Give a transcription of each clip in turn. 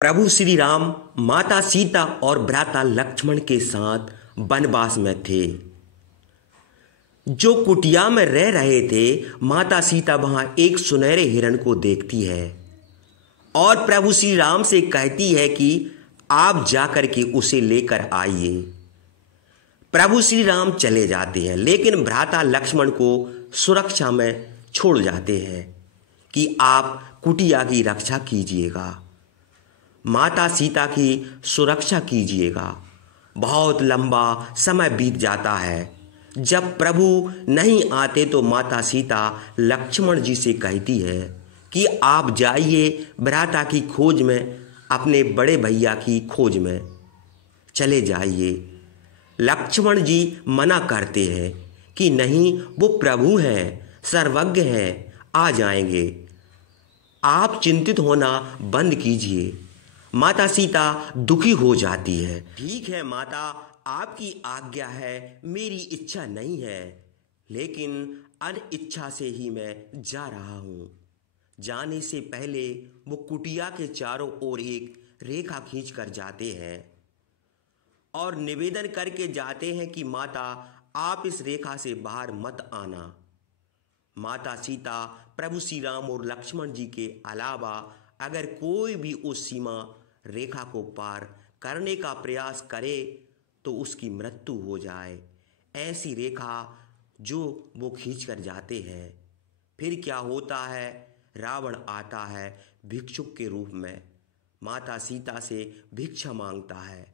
प्रभु श्री राम माता सीता और भ्राता लक्ष्मण के साथ वनवास में थे। जो कुटिया में रह रहे थे, माता सीता वहां एक सुनहरे हिरण को देखती है और प्रभु श्री राम से कहती है कि आप जाकर के उसे लेकर आइए। प्रभु श्री राम चले जाते हैं, लेकिन भ्राता लक्ष्मण को सुरक्षा में छोड़ जाते हैं कि आप कुटिया की रक्षा कीजिएगा, माता सीता की सुरक्षा कीजिएगा। बहुत लंबा समय बीत जाता है। जब प्रभु नहीं आते तो माता सीता लक्ष्मण जी से कहती है कि आप जाइए भ्राता की खोज में, अपने बड़े भैया की खोज में चले जाइए। लक्ष्मण जी मना करते हैं कि नहीं, वो प्रभु हैं, सर्वज्ञ हैं, आ जाएंगे, आप चिंतित होना बंद कीजिए। माता सीता दुखी हो जाती है। ठीक है माता, आपकी आज्ञा है, मेरी इच्छा नहीं है, लेकिन अनिच्छा से ही मैं जा रहा हूँ। जाने से पहले वो कुटिया के चारों ओर एक रेखा खींच कर जाते हैं और निवेदन करके जाते हैं कि माता, आप इस रेखा से बाहर मत आना। माता सीता प्रभु श्री राम और लक्ष्मण जी के अलावा अगर कोई भी उस सीमा रेखा को पार करने का प्रयास करे तो उसकी मृत्यु हो जाए, ऐसी रेखा जो वो खींच कर जाते हैं। फिर क्या होता है, रावण आता है भिक्षुक के रूप में, माता सीता से भिक्षा मांगता है।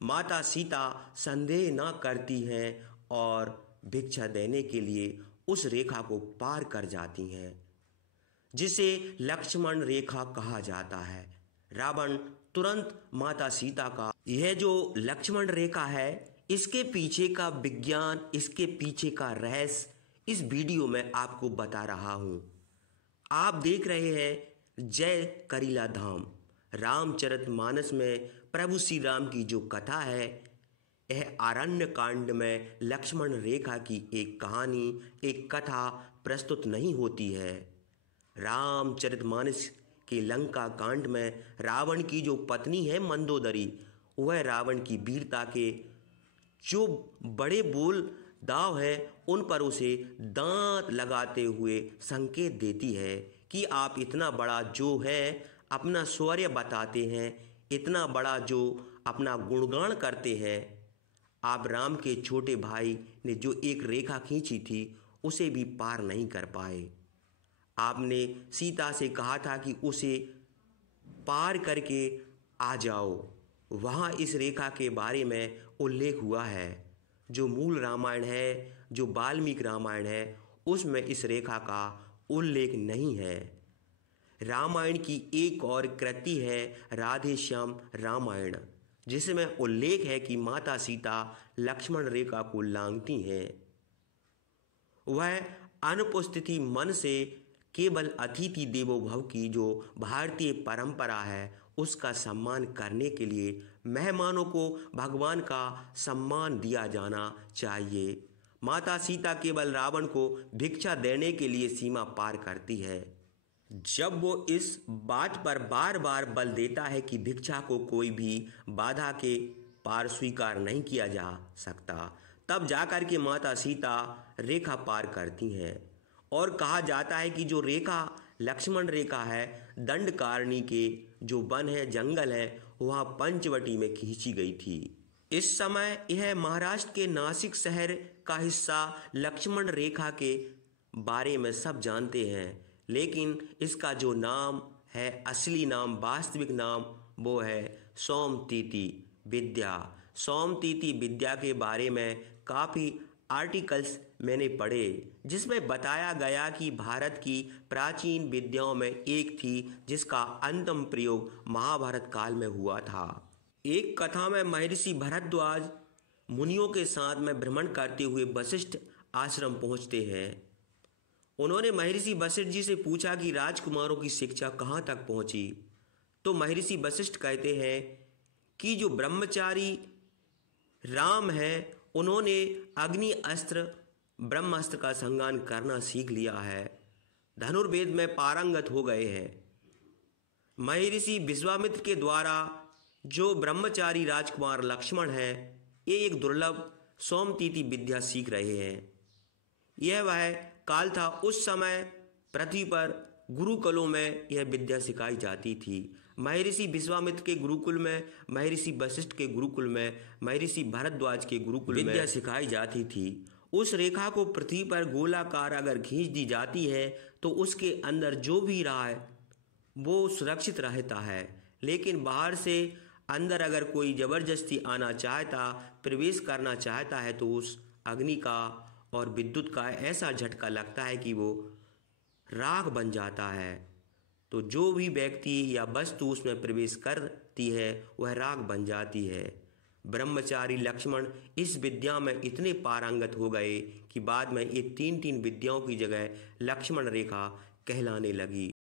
माता सीता संदेह न करती हैं और भिक्षा देने के लिए उस रेखा को पार कर जाती हैं, जिसे लक्ष्मण रेखा कहा जाता है। रावण तुरंत माता सीता का, यह जो लक्ष्मण रेखा है, इसके पीछे का विज्ञान, इसके पीछे का रहस्य इस वीडियो में आपको बता रहा हूं। आप देख रहे हैं जय करीला धाम। रामचरितमानस में प्रभु श्री राम की जो कथा है, यह आरण्य कांड में लक्ष्मण रेखा की एक कहानी, एक कथा प्रस्तुत नहीं होती है। रामचरितमानस के लंका कांड में रावण की जो पत्नी है मंदोदरी, वह रावण की वीरता के जो बड़े बोल दाव है उन पर उसे दांत लगाते हुए संकेत देती है कि आप इतना बड़ा जो है अपना शौर्य बताते हैं, इतना बड़ा जो अपना गुणगान करते हैं, आप राम के छोटे भाई ने जो एक रेखा खींची थी उसे भी पार नहीं कर पाए। आपने सीता से कहा था कि उसे पार करके आ जाओ। वहाँ इस रेखा के बारे में उल्लेख हुआ है। जो मूल रामायण है, जो वाल्मीकि रामायण है, उसमें इस रेखा का उल्लेख नहीं है। रामायण की एक और कृति है राधे श्याम रामायण, जिसमें उल्लेख है कि माता सीता लक्ष्मण रेखा को लांघती हैं। वह अनुपस्थिति मन से केवल अतिथि देवो भव की जो भारतीय परंपरा है उसका सम्मान करने के लिए मेहमानों को भगवान का सम्मान दिया जाना चाहिए। माता सीता केवल रावण को भिक्षा देने के लिए सीमा पार करती है। जब वो इस बात पर बार बार बल देता है कि भिक्षा को कोई भी बाधा के पार स्वीकार नहीं किया जा सकता, तब जाकर के माता सीता रेखा पार करती हैं। और कहा जाता है कि जो रेखा लक्ष्मण रेखा है, दंडकारणी के जो वन है, जंगल है, वहाँ पंचवटी में खींची गई थी। इस समय यह महाराष्ट्र के नासिक शहर का हिस्सा। लक्ष्मण रेखा के बारे में सब जानते हैं, लेकिन इसका जो नाम है, असली नाम, वास्तविक नाम, वो है सोमतीति विद्या। सोमतीति विद्या के बारे में काफ़ी आर्टिकल्स मैंने पढ़े, जिसमें बताया गया कि भारत की प्राचीन विद्याओं में एक थी जिसका अंतिम प्रयोग महाभारत काल में हुआ था। एक कथा में महर्षि भरद्वाज मुनियों के साथ में भ्रमण करते हुए वशिष्ठ आश्रम पहुंचते हैं। उन्होंने महर्षि वशिष्ठ जी से पूछा कि राजकुमारों की शिक्षा कहाँ तक पहुंची। तो महर्षि वशिष्ठ कहते हैं कि जो ब्रह्मचारी राम है, उन्होंने अग्नि अस्त्र, ब्रह्मास्त्र का संज्ञान करना सीख लिया है, धनुर्वेद में पारंगत हो गए हैं। महर्षि विश्वामित्र के द्वारा जो ब्रह्मचारी राजकुमार लक्ष्मण है, ये एक दुर्लभ सोमतीति विद्या सीख रहे हैं। यह वह काल था, उस समय पृथ्वी पर गुरुकुलों में यह विद्या सिखाई जाती थी। महर्षि विश्वामित्र के गुरुकुल में, महर्षि वशिष्ठ के गुरुकुल में, महर्षि भारद्वाज के गुरुकुल में विद्या सिखाई जाती थी। उस रेखा को पृथ्वी पर गोलाकार अगर खींच दी जाती है तो उसके अंदर जो भी रहा है वो सुरक्षित रहता है, लेकिन बाहर से अंदर अगर कोई ज़बरदस्ती आना चाहता, प्रवेश करना चाहता है, तो उस अग्नि का और विद्युत का ऐसा झटका लगता है कि वो राख बन जाता है। तो जो भी व्यक्ति या वस्तु उसमें प्रवेश करती है वह राख बन जाती है। ब्रह्मचारी लक्ष्मण इस विद्या में इतने पारंगत हो गए कि बाद में ये तीन विद्याओं की जगह लक्ष्मण रेखा कहलाने लगी।